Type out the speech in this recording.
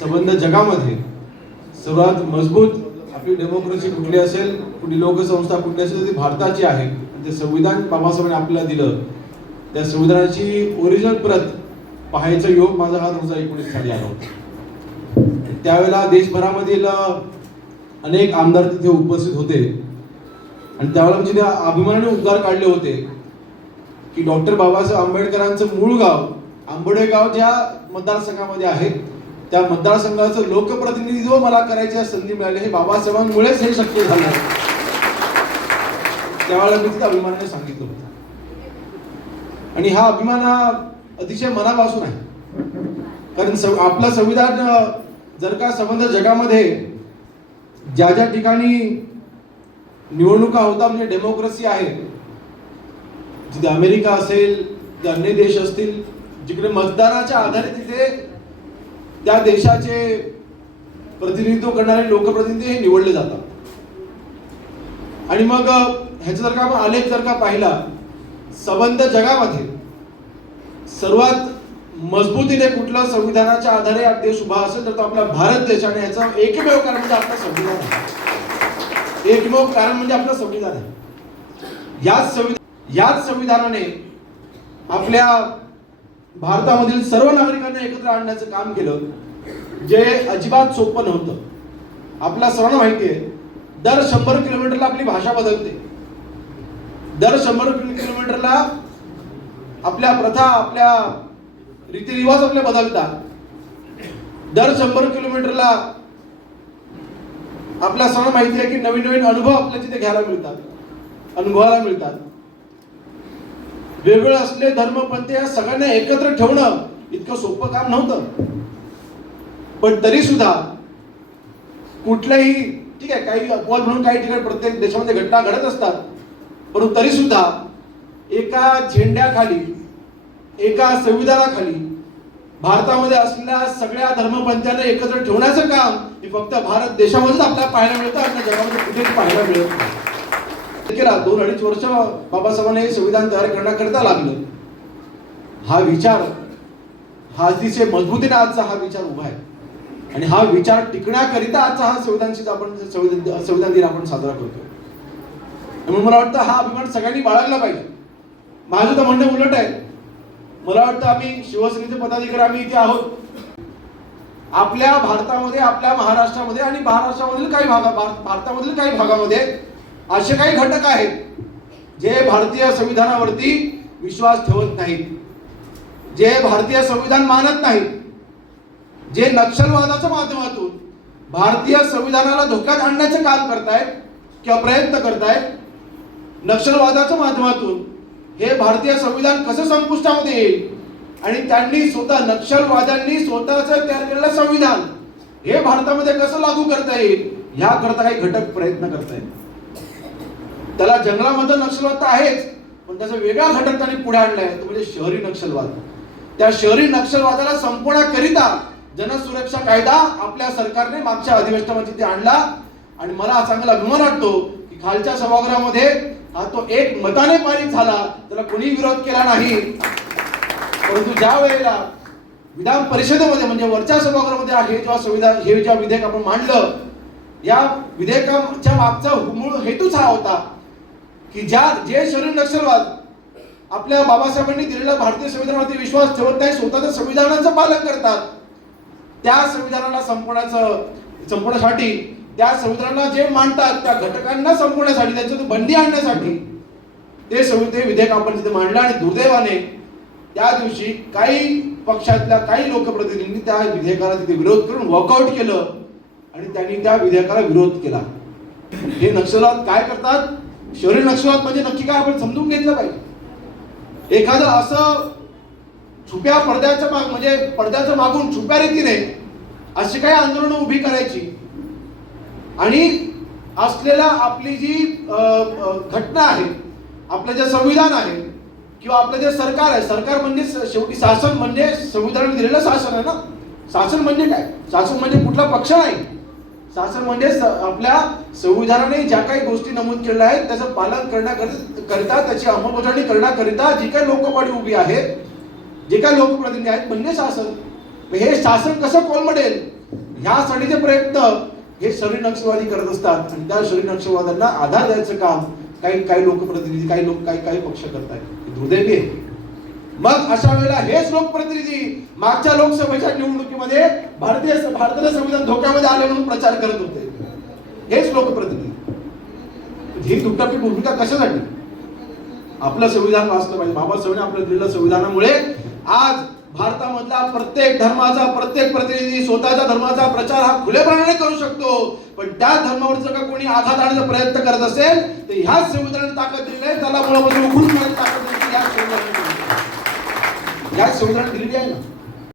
संबंध जगामध्ये सर्वात मजबूत आपली डेमोक्रेसी कुठली असेल, कुठली लोकसंस्था कुठली असेल, ती भारताची आहे. ते संविधान बाबासाहेबांनी आपल्याला दिलं, त्या संविधानाची ओरिजिनल प्रत पाहायचा योग माझा हा 2019 साली आला होता. त्यावेळेला देशभरामधील अनेक आमदार तिथे उपस्थित होते आणि त्यावेळेला म्हणजे त्या अभिमानाने उद्गार काढले होते की डॉक्टर बाबासाहेब आंबेडकरांचं मूळ गाव आंबोडेगाव ज्या मतदारसंघामध्ये आहे, त्या मतदारसंघाचं लोकप्रतिनिधित्व मला करायची संधी मिळाली, हे बाबासाहेबांमुळेच हे शक्य झालं. त्यावेळेला मी तिथे अभिमानाने सांगितलं होतं आणि हा अभिमान हा अतिशय मनापासून आहे. कारण आपलं संविधान जर का संबंध जगामध्ये ज्या ज्या ठिकाणी निवडणुका होता म्हणजे डेमोक्रेसी आहे, जिथे अमेरिका असेल, जिथे अन्य देश असतील, जिकडे मतदानाच्या आधारे तिथे त्या देशाचे प्रतिनिधित्व करणारे लोकप्रतिनिधी हे निवडले जातात. आणि मग ह्याचा जर का आपण आलेख जर का पाहिला, संबंध जगामध्ये सर्वात मजबूतीने कुठला संविधानाच्या आधारे हा देश उभा असेल तर तो आपला भारत देश. आणि याचा एकमेव कारण म्हणजे आपलं संविधान आहे. एकमेव कारण म्हणजे आपलं संविधान आहे. याच संविधानाने आपल्या भारतामधील सर्व नागरिकांना एकत्र आणण्याचं काम केलं, जे अजिबात सोपं नव्हतं. आपल्या सर्वांना माहिती आहे, दर 100 किलोमीटरला आपली भाषा बदलते. दर 100 किलोमीटरला आपल्या प्रथा, आपल्या रीतिरिवाज आपले बदलतात. दर 100 किलोमीटरला आपल्या सर्वांना माहिती आहे की नवीन नवीन अनुभव आपल्या तिथे घ्यायला मिळतात, अनुभवायला मिळतात. वेगवेगळे असले धर्म पंथ या सगळ्यांना एकत्र ठेवणं इतकं सोपं काम नव्हतं. पण तरी सुद्धा कुठल्याही ठीक आहे, काही अपवाद म्हणून काही ठिकाणी प्रत्येक देशामध्ये घटना घडत असतात, परंतु तरी सुद्धा एका झेंड्याखाली, एका संविधानाखाली भारतामध्ये असलेल्या सगळ्या धर्मपंथांना एकत्र ठेवण्याचं काम हे फक्त भारत देशामध्येच आपल्याला पाहायला मिळतं आणि जगामध्ये कुठेच पाहायला मिळत नाही. 2-2.5 वर्ष बाबासाहेबांनी हे संविधान तयार करण्याकरिता लागलं. हा विचार हा अतिशय मजबूतीने आजचा हा विचार उभा आहे आणि हा विचार टिकण्याकरिता आजचा हा संविधान दिन आपण साजरा करतोय. म्हणून मला वाटतं हा अभिमान सगळ्यांनी बाळगला पाहिजे. माझं तर म्हणणं उलट आहे. मला वाटतं आम्ही शिवसेनेचे पदाधिकारी आम्ही इथे आहोत. आपल्या भारतामध्ये, आपल्या महाराष्ट्रामध्ये आणि महाराष्ट्रामधील काही भारतामधील काही भागामध्ये असे काही घटक आहेत जे भारतीय संविधानावरती विश्वास ठेवत नाहीत, जे भारतीय संविधान मानत नाहीत, जे नक्षलवादाच्या माध्यमातून भारतीय संविधानाला धोक्यात आणण्याचे काम करतायत किंवा प्रयत्न करतायत. नक्षलवादाच्या माध्यमातून हे भारतीय संविधान कसं संपुष्टामध्ये येईल आणि त्यांनी स्वतः नक्षलवाद्यांनी स्वतःचं तयार केलेलं संविधान हे भारतामध्ये कसं लागू करता येईल याकरता काही घटक प्रयत्न करतायत. त्याला जंगलामध्ये नक्षलवाद तर आहेच, पण त्याचा वेगळा घटक त्यांनी पुढे आणलाय, तो म्हणजे शहरी नक्षलवाद. त्या शहरी नक्षलवादाला संपवण्याकरिता जनसुरक्षा कायदा आपल्या सरकारने मागच्या अधिवेशनामध्ये ते आणला आणि मला चांगला अभिमान वाटतो की खालच्या सभागृहामध्ये हा तो एक मताने पारित झाला, त्याला कोणी विरोध केला नाही. परंतु ज्या वेळेला विधान परिषदेमध्ये म्हणजे वरच्या सभागृहामध्ये हे जेव्हा संविधान हे जेव्हा विधेयक आपण मांडलं, या विधेयकाच्या मागचा मूळ हेतूच हा होता की जे शहरी नक्षलवाद आपल्या बाबासाहेबांनी दिलेल्या भारतीय संविधानावरती विश्वास ठेवत नाही, स्वतःच्या संविधानाचं पालन करतात, त्या संविधानाला संपवण्यासाठी, त्या संविधानाला जे मांडतात त्या घटकांना संपवण्यासाठी, त्याच्यात बंदी आणण्यासाठी ते विधेयक आपण तिथे मांडलं. आणि दुर्दैवाने त्या दिवशी काही पक्षातल्या काही लोकप्रतिनिधींनी त्या विधेयकाला तिथे विरोध करून वॉकआउट केलं आणि त्यांनी त्या विधेयकाला विरोध केला. हे नक्षलवाद काय करतात? शहरी नक्षलवाद म्हणजे नक्की काय आपण समजून घेतलं पाहिजे. एखादं असं छुप्या पडद्याच्या म्हणजे पडद्याच्या मागून छुप्या रीतीने अशी काही आंदोलनं उभी करायची आणि असलेला आपली जी घटना आहे, आपलं जे संविधान आहे किंवा आपलं जे सरकार आहे, सरकार म्हणजे शेवटी शासन म्हणजे संविधानाने दिलेलं शासन आहे ना. शासन म्हणजे काय? शासन म्हणजे कुठला पक्ष नाही. शासन म्हणजे आपल्या संविधानाने ज्या काही गोष्टी नमूद केलेल्या आहेत त्याचं पालन करण्याकरिता, त्याची अंमलबजावणी करण्याकरिता जी काही लोकपाळी उभी आहे, जे काही लोकप्रतिनिधी आहेत म्हणजे शासन. हे शासन कसं कोलमडेल ह्यासाठीचे प्रयत्न हे शरीर नक्षलवादी करत असतात आणि त्या शरीर नक्षलवाद्यांना आधार द्यायचं काम काही लोकप्रतिनिधी काही पक्ष करतायत. दुर्दैवी आहे. मग अशा वेळेला हेच लोकप्रतिनिधी मागच्या लोकसभेच्या निवडणुकीमध्ये भारताचं संविधान धोक्यामध्ये आले म्हणून प्रचार करत होते. हेच लोकप्रतिनिधी. ही दुटप्पी भूमिका कशासाठी? आपलं संविधान वाचलं पाहिजे. बाबासाहेबांनी आपल्या दिलेल्या संविधानामुळे आज भारतामधला प्रत्येक धर्माचा प्रत्येक प्रतिनिधी स्वतःच्या धर्माचा प्रचार हा खुलेपणाने करू शकतो. पण त्या धर्मावर जर का कोणी आघात आणण्याचा प्रयत्न करत असेल तर ह्याच संविधानाने ताकद दिली आहे. त्याला मुळामध्ये उघडून काढण्याची ताकद या संविधानाने दिलेली आहे ना.